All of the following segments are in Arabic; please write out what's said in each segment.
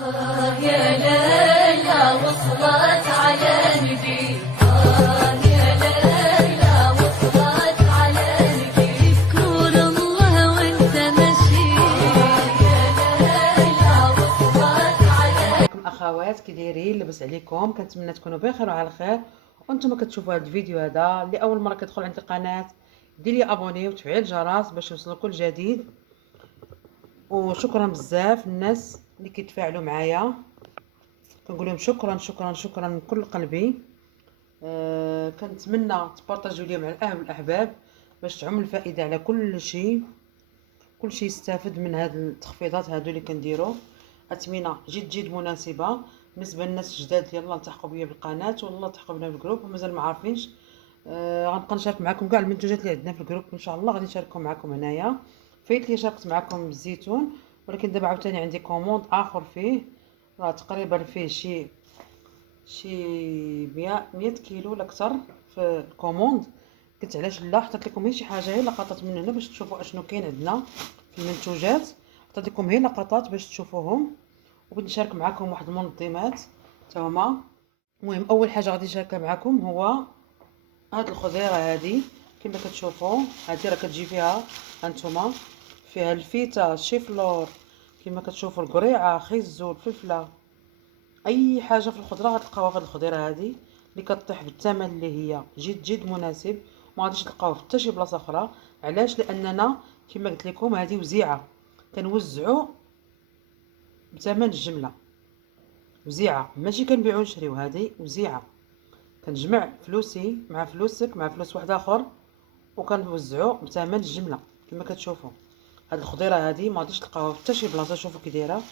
يا ليلى وصلت على نبي، يا ليلى وصلت على نبي، اذكر الله وانت ماشي، يا ليلى وصلت على. عليكم اخوات، كي دايرين؟ لاباس عليكم؟ كنتمنى تكونوا بخير وعلى خير. وانتم كتشوفوا هذا الفيديو هذا اللي اول مره كتدخل عند القناه، دير لي ابوني وتفعيل الجرس باش يوصلوا كل جديد. وشكرا بزاف الناس اللي كيتفاعلوا معايا، كنقول لهم شكرا شكرا شكرا من كل قلبي. كنتمنى تبارطاجيو لي مع الاهل والاحباب باش تعم الفائده على كل شيء يستافد من هاد التخفيضات هادو اللي كنديرو. اثمنه جد مناسبه بالنسبه للناس الجداد يلا التحقوا بيا بالقناه ولا التحقوا بنا بالجروب ومازال ما عارفينش. غنبقى نشارك معكم كاع المنتوجات اللي عندنا في الجروب ان شاء الله، غادي نشاركهم معكم هنايا. فايت لي شاركت معكم بالزيتون، ولكن دابا عاوتاني عندي كوموند اخر فيه، راه تقريبا فيه شي 100 كيلو ولا اكثر في الكوموند. قلت علاش لا، حطيت لكم غير شي حاجه غير لقطات من هنا باش تشوفوا اشنو كاين عندنا في المنتوجات. حطيت لكم غير لقطات باش تشوفوهم، وبغيت نشارك معكم واحد المنظمات حتى هما. المهم اول حاجه غادي نشاركها معكم هو هاد الخضيره هادي. كما كتشوفوا هادي راه كتجي فيها هانتوما، فيها الفيتا، الشيفلور، كما كتشوفوا القريعه، خيزو، الفلفله، اي حاجه في الخضره غتلقاوها في هاد الخضيره هادي اللي كطيح بالثمن اللي هي جد مناسب. ما غاديش تلقاوه في حتى شي بلاصه اخرى. علاش؟ لاننا كما قلت لكم هذه وزيعه، كنوزعوا بثمن الجمله. وزيعه ماشي كنبيعو نشريو، هذه وزيعه كنجمع فلوسي مع فلوسك مع فلوس واحد اخر وكنوزعو بثمن الجمله. كما كتشوفوا هاد الخضيره هذه ما غاديش تلقاوها في حتى شي بلاصه. شوفوا كي دايره،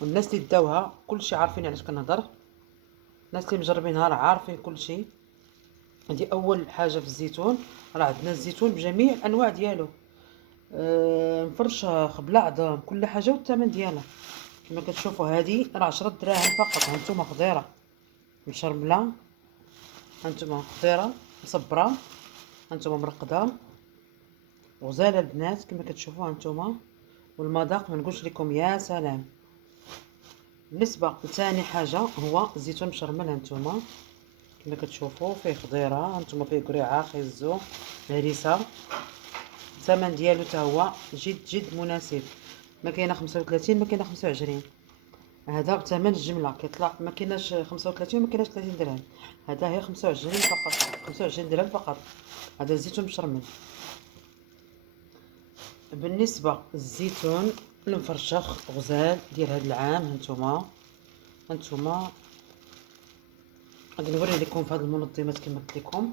والناس اللي داوها كلشي عارفين علاش كنهضر، الناس اللي مجربينها راه عارفين كلشي. هذه اول حاجه في الزيتون. راه عندنا الزيتون بجميع الانواع ديالو، مفرشخ بلا عظم كل حاجه والثمن ديالها. كما كتشوفوا هذه راه 10 دراهم فقط. هانتوما خضيره مشرمله، هانتوما خضيره مصبره، هانتوما مرقده غزاله البنات. كما كتشوفوا هانتوما، والمذاق ما نقولش لكم يا سلام. بالنسبه لثاني حاجه هو الزيتون مشرمل. هانتوما كما كتشوفوا فيه خضيره، هانتوما فيه قريعه، خيزو، هريسه. الثمن ديالو حتى هو جد مناسب. ما كاينه 35 ما كاينه 25. هذا بثمن الجمله كيطلع، ما كايناش 35 وما كايناش 30 درهم. هذا هي 25 فقط، 25 درهم فقط. هذا الزيتون مشرمل. بالنسبه للزيتون المفرشخ غزال ديال هذا العام، هانتوما غادي نوري لكم في هذه المنظمات كما قلت لكم.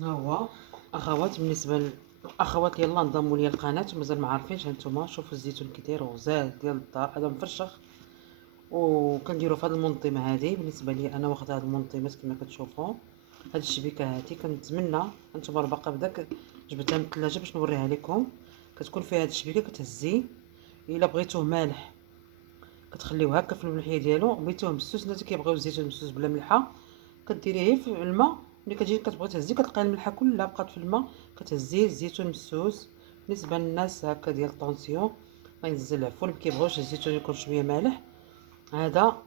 ها هو اخوات، بالنسبه للاخوات اللي يلاه انضموا لي القناه ومازال ما عارفينش، هانتوما شوفوا الزيتون كي داير غزال ديال الدار. هذا مفرشخ وكنديروا في هذه المنظمه هذه. بالنسبه لي انا واخده هذه المنظمات كما كتشوفوا. هذه الشبيكه هذه كنتمنى هانتوما راه باقا بداك جبتها من الثلاجه باش نوريها لكم. كتكون فيها هذه الشبيكه كتهزي. الا بغيتوه مالح كتخليوه هكا في الملحيه ديالو، بغيتوه مسوس الناس كيبغيو الزيتون مسوس بلا ملحه كديريه في الماء. ملي كتجي كتبغي تهزي كتلقاي الملحه كلها بقات في الماء، كتهزيه الزيتون مسوس. بالنسبه للناس هكا ديال الطونسيون ما ينزل ما كيبغيوش الزيتون يكون شويه مالح، هذه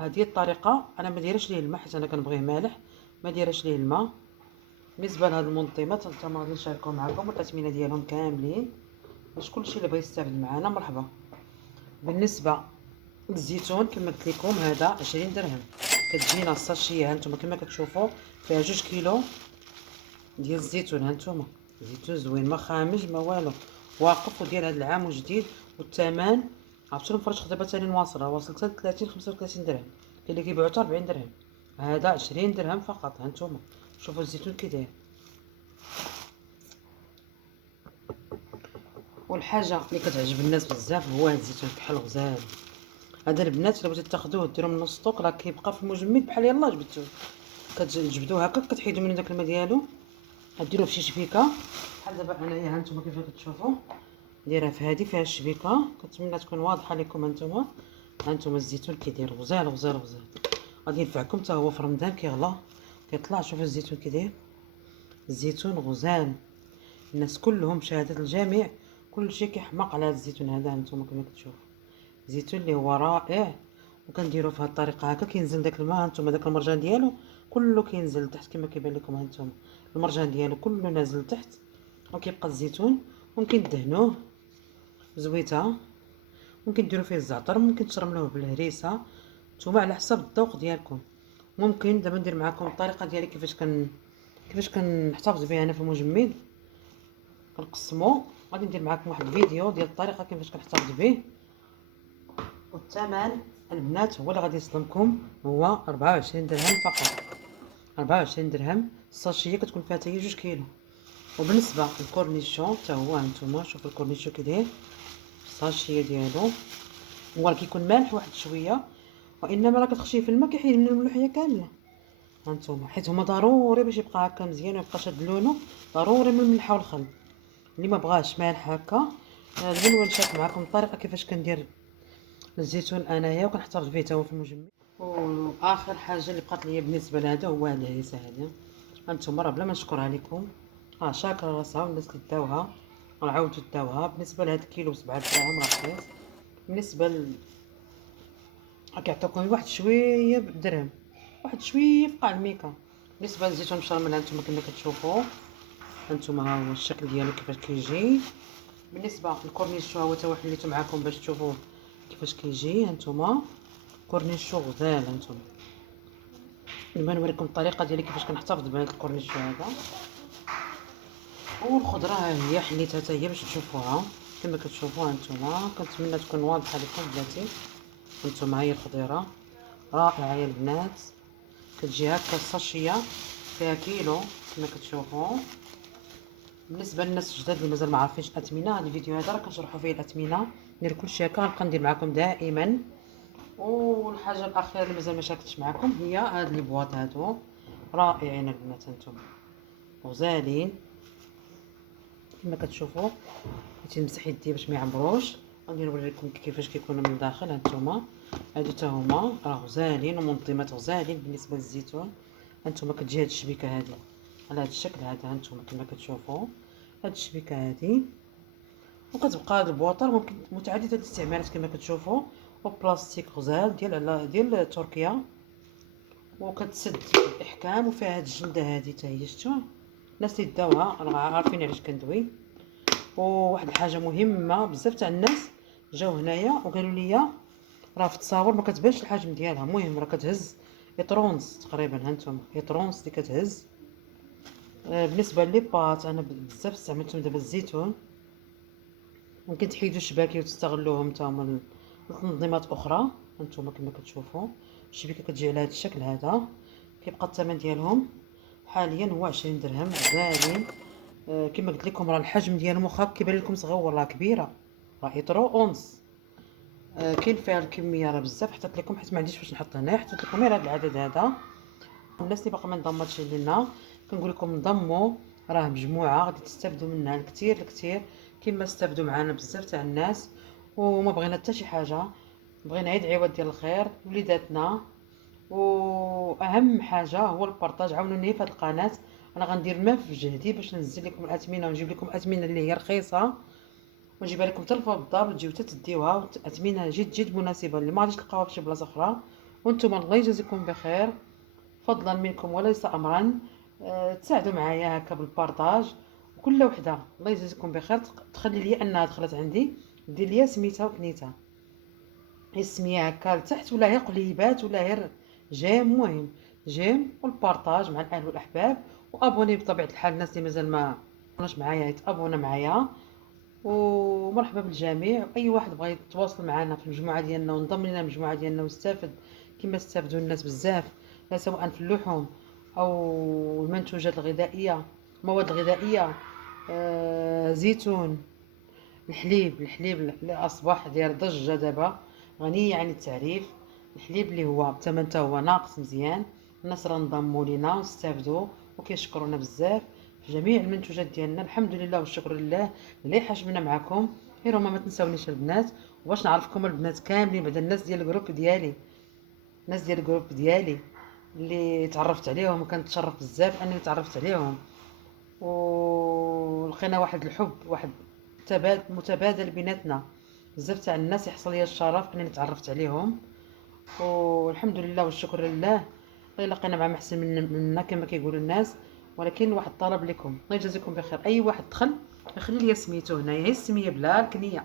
الطريقه. انا ما دايرش ليه الماء حيت انا كنبغيه مالح، ما دايرش ليه الماء. بالنسبه لهاد المنظمات نتوما غادي نشاركهم معكم والاثمنه ديالهم كاملين باش كلشي اللي بغى يستافد معنا مرحبا. بالنسبه للزيتون كما قلت لكم هذا 20 درهم. كتجينا الساشيه هانتوما كما كتشوفوا فيها 2 كيلو ديال الزيتون. هانتوما زيتون زوين ما خامج ما والو، واقف وديال هذا العام وجديد. والثمن عرفتوا المفرش دابا ثاني واصل حتى 30 35 درهم، كاين اللي كيبيعوا حتى 40 درهم. هذا 20 درهم فقط. هانتوما شوفوا الزيتون كي داير. والحاجه اللي كتعجب الناس بزاف هو هذا الزيتون كحل غزال. هذا البنات الا بغيتو تاخذوه ديروا من السطوك راه كيبقى في المجمد بحال يلاه جبدتوه. كتجبدوه هكا كتحيدوا منه داك الماء ديالو، ديروه في شي شبيكه بحال دابا انايا. هانتوما كيف كتشوفوا دايره في هذه فيها الشبيكه. كنتمنى تكون واضحه لكم. هانتوما الزيتون كيدير غزال غزال غزال، غادي ينفعكم حتى هو في رمضان كيغلا كيطلع. شوفوا الزيتون كيدير، الزيتون غزال. الناس كلهم شهاده الجميع كلشي كيحماق على هذا الزيتون هذا. هانتوما كما كتشوفوا زيتون اللي هو رائع. وكنديروا في هذه الطريقه هكا كينزل داك الماء. هانتوما داك المرجان ديالو كله كينزل لتحت كما كيبان لكم. هانتوما المرجان ديالو كله نازل لتحت وكيبقى الزيتون. ممكن دهنوه بزويته، ممكن ديروا فيه الزعتر، ممكن تشرملوه بالهريسه، نتوما على حسب الذوق ديالكم. ممكن دابا ندير معكم الطريقه ديالي كيفاش كنحتفظ بها انا في المجمد. كنقسمو. غادي ندير معكم واحد الفيديو ديال الطريقه كيفاش كنحتفظ به. والثمن البنات هو اللي غادي يصدمكم، هو 24 درهم فقط. 24 درهم. الساشيه كتكون فيها حتى هي 2 كيلو. وبالنسبه للكورنيشون حتى هو هانتوما شوفوا الكورنيشون كي داير الساشيه ديالو. هو كيكون مالح واحد شويه، وانما راه كتخشيه في الماء كيحيد من الملوحيه كامله. هانتوما حيت هما ضروري باش يبقى هكا مزيان ويبقى شاد لونو، ضروري من الملح والخل. اللي ما بغاش مالح هكا دابا نوريكم معكم الطريقه كيفاش كندير الزيتون انايا وكنحتفظ به حتى هو في المجمد. واخر حاجه اللي بقات ليا بالنسبه لهذا هو هاد الهريسه هذه. هانتوما راه بلا ما نشكرها لكم، شاكره راسها والناس اللي داوها ونعاودو داوها. بالنسبه لهاد الكيلو 7 دراهم راه رخيص. بالنسبه كيعطيوكم واحد شويه بالدرهم، واحد شويه في قاع الميكا. بالنسبه للزيتون مشرمل هانتوما كما كتشوفوا، هانتوما ها هو الشكل ديالو كيفاش كيجي. بالنسبه للكورنيشو هو تا حليته معكم باش تشوفوا كيفاش كيجي. هانتوما كورنيشو غزال. هانتوما دابا نوريكم الطريقه ديالي كيفاش كنحتفظ بهذا الكورنيشو هذا. والخضره ها هي حليتها حتى هي باش تشوفوها كما كتشوفوا. هانتوما كنتمنى تكون واضحه لكم بلاتي. هانتوما هي الخضيره رائعه يا البنات. كتجي هكا الساشيه فيها كيلو كما كتشوفوا. بالنسبه للناس الجداد اللي مازال ما عارفينش الاثمنه، هذا الفيديو هذا راه كنشرحوا فيه الاثمنه ندير كلشي هكا غنبقى ندير معكم دائما. والحاجه الاخيره اللي مازال ما شاركتش معكم هي هاد لي بواط هادو رائعين البنات. هانتوما غزالين كما كتشوفوا. بغيت نمسح يدي باش ما يعمروش. غادي نوريكم كيفاش كيكونوا من الداخل. هانتوما هادو حتى هما راه غزالين ومنظمات غزالين. بالنسبه للزيتون هانتوما كتجي هاد الشبيكه هادي على هاد الشكل هذا. هانتوما كما كتشوفوا هاد الشبيكه هادي. وكتبقى هاد البواطر ممكن متعدده الاستعمالات كما كتشوفوا. وبلاستيك غزال ديال تركيا، وكتسد بالاحكام. وفيها هاد الجلده هادي حتى هي شفتوا الناس اللي داوها راه عارفين علاش كندوي. وواحد الحاجه مهمه بزاف تاع الناس جاو هنايا وقالوا لي راه في التصاور ما كتبانش الحجم ديالها. المهم راه كتهز اطرونس تقريبا. هانتوما اطرونس اللي كتهز. بالنسبه لي بات انا بزاف استعملتهم دابا الزيتون. ممكن تحيدوا الشباكي وتستغلوهم حتى هما لتنظيمات اخرى. هانتوما كما كتشوفوا الشبكه كتجي على هذا الشكل هذا. كيبقى الثمن ديالهم حاليا هو 20 درهم غاليين. كما قلت لكم راه الحجم ديالهم واخا كيبان لكم صغيور راه كبيره، راه اطرو اونس. كاين فيها الكميه راه بزاف. حطيت لكم حيت ما عنديش فاش نحط هنا، حطيت لكم غير هذا العدد هذا. الناس اللي باقا ما انضمتش لينا كنقول لكم انضموا، راه مجموعه غادي تستافدوا منها الكثير كما استافدوا معنا بزاف تاع الناس. وما بغينا حتى شي حاجه، بغينا عيد عوض ديال الخير لوليداتنا. واهم حاجه هو البارطاج. عاونوني في هذه القناه، انا غندير ما في جهدي باش ننزل لكم الاثمنه ونجيب لكم اثمنه اللي هي رخيصه ونجيبها لكم حتى الدار وتجيو تديوها. اثمنه جد مناسبه اللي ما غاديش تلقاوها في شي بلاصه اخرى. وانتم الله يجازيكم بخير فضلا منكم وليس امرا. تساعدوا معايا هكا بالبارطاج. وكل وحده الله يجازيكم بخير تخلي لي انها دخلت عندي دير لي سميتها وكنيتها السميه هكا لتحت، ولا هي قليبات ولا غير جيم. المهم جيم والبارطاج مع الاهل والاحباب. وابوني بطبيعه الحال الناس اللي مازال ما كانوش معايا يتابونا معايا. ومرحبا بالجميع. اي واحد بغى يتواصل معنا في المجموعه ديالنا وانضم لنا المجموعه ديالنا ويستافد كما استافدوا الناس بزاف، لا سواء في اللحوم او المنتوجات الغذائيه، المواد الغذائيه، زيتون، الحليب اللي اصبح داير ضجه دابا غني عن التعريف. الحليب اللي هو الثمن تا هو ناقص مزيان. الناس راه انضموا لينا واستافدوا وكيشكرونا بزاف في جميع المنتوجات ديالنا. الحمد لله والشكر لله اللي حاشمنا معكم. غير هما ما تنساونيش البنات. وباش نعرفكم البنات كاملين بعد الناس ديال الجروب ديالي، الناس ديال الجروب ديالي اللي تعرفت عليهم وكنتشرف بزاف اني تعرفت عليهم. ولقينا واحد الحب، واحد متبادل بيناتنا. بزاف تاع الناس يحصل لي الشرف انني تعرفت عليهم، والحمد لله والشكر لله. الله لقينا مع محسن منا كما كيقولوا الناس. ولكن واحد الطلب لكم، الله يجازيكم بخير، اي واحد دخل يخلي لي سميتو هنايا، هي السميه بلا الكنيه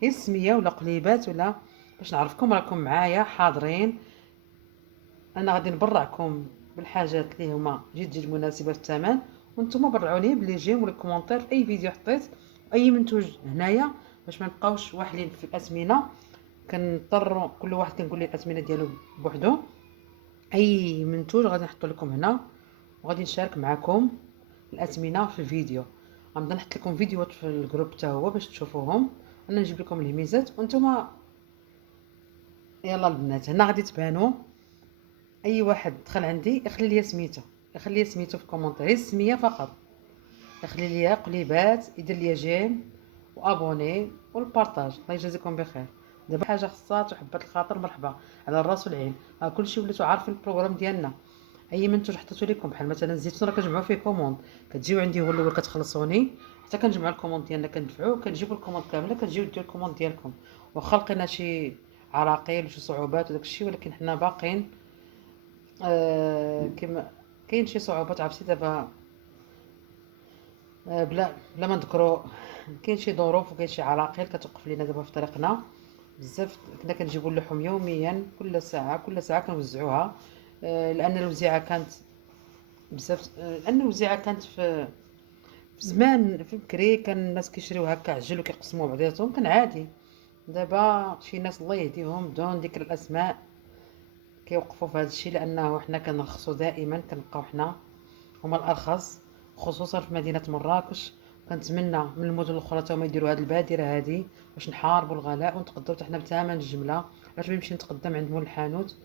هي السميه ولا قليبات ولا، باش نعرفكم راكم معايا حاضرين. انا غادي نبرعكم بالحاجات اللي هما جد مناسبه في الثمن، وانتم برعوني بلي جيم ولا كومونتير في اي فيديو حطيت اي منتوج هنايا، باش ما نبقاوش واحلين في الاثمنه. كنضطر كل واحد كنقول لي الاثمنه ديالو بوحدو. اي منتوج غادي نحط لكم هنا، وغادي نشارك معكم الاثمنه في الفيديو. غنبدا نحط لكم فيديوهات في الجروب حتى هو باش تشوفوهم. انا نجيب لكم الهميزات وانتم يلا البنات هنا غادي تبانوا. اي واحد دخل عندي يخلي لي سميته، يخلي لي سميته في كومونتير، هي السميه فقط. يخلي لي قليبات، يدير لي جيم وابوني والبارطاج. الله يجازيكم بخير. دابا حاجه خاصها تحبات الخاطر، مرحبا على الراس والعين. كلشي وليتو عارفين البروغرام ديالنا. اي منتوج حطيتو لكم بحال مثلا الزيتون راه كنجمعوا فيه كوموند، كتجيو عندي هو الاول كتخلصوني، حتى كنجمعوا الكوموند ديالنا كندفعوا، كنجيبوا الكوموند كامله كتجيو ديروا الكوموند ديالكم. واخا لقينا شي عراقيل وشي صعوبات وداك الشيء، ولكن حنا باقين كما كاين شي صعوبات عرفتي دابا. بلا ما نذكروا، كاين شي ظروف وكاين شي عراقيل كتوقف لينا دابا في طريقنا بزاف. كنا كنجيبوا اللحوم يوميا، كل ساعه كنوزعوها. لان الوزيعه كانت بزاف، لان الوزيعه كانت في زمان في بكري كان الناس كيشريو هكا عجل وكيقسموا بعضياتهم، كان عادي. دابا شي ناس الله يهديهم بدون ذكر الاسماء كيوقفوا في هذا الشيء، لانه حنا كنرخصوا دائما، كنبقاو حنا هما الارخص، خصوصا في مدينه مراكش. كنتمنى من المدن الاخرى تا هما يديروا هذه البادره هذه باش نحاربوا الغلاء ونتقداو حتى حنا بثمن الجمله. علاش ما نمشي نتقدم عند مول الحانوت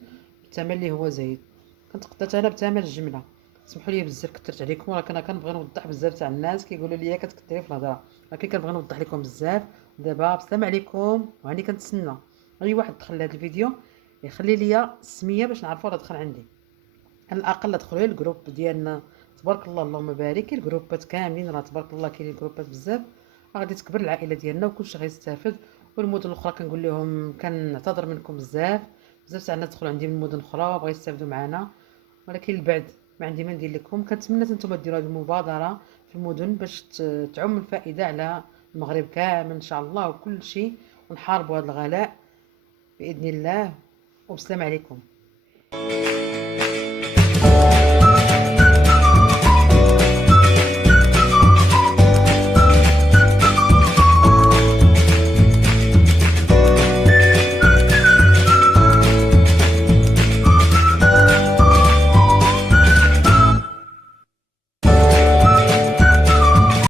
بالثمن اللي هو زايد؟ كنتقدى حتى انا بثمن الجمله. سمحوا لي بزاف كثرت عليكم، ولكن انا كنبغي نوضح. بزاف تاع الناس كيقولوا لي كتكثري في الهضره، ولكن كنبغي نوضح لكم بزاف. دابا بسلام عليكم، وهاني كنتسنى اي واحد دخل لهذا الفيديو يخلي لي السميه باش نعرفوا راه دخل عندي. على الاقل دخلوا الجروب ديالنا، تبارك الله اللهم بارك. الجروبات كاملين راه تبارك الله كاينين جروبات بزاف، غادي تكبر العائله ديالنا وكلشي غيستافد. والمدن الاخرى كنقول لهم كنعتذر منكم بزاف. بزاف تاع الناس دخلوا عندي من مدن اخرى وبغاو يستافدوا معنا، ولكن البعد ما عندي ما ندير لكم. كنتمنى نتوما ديروا هذه المبادره في المدن باش تعم الفائده على المغرب كامل ان شاء الله وكل شيء، ونحاربوا هذا الغلاء باذن الله. وبسلام عليكم.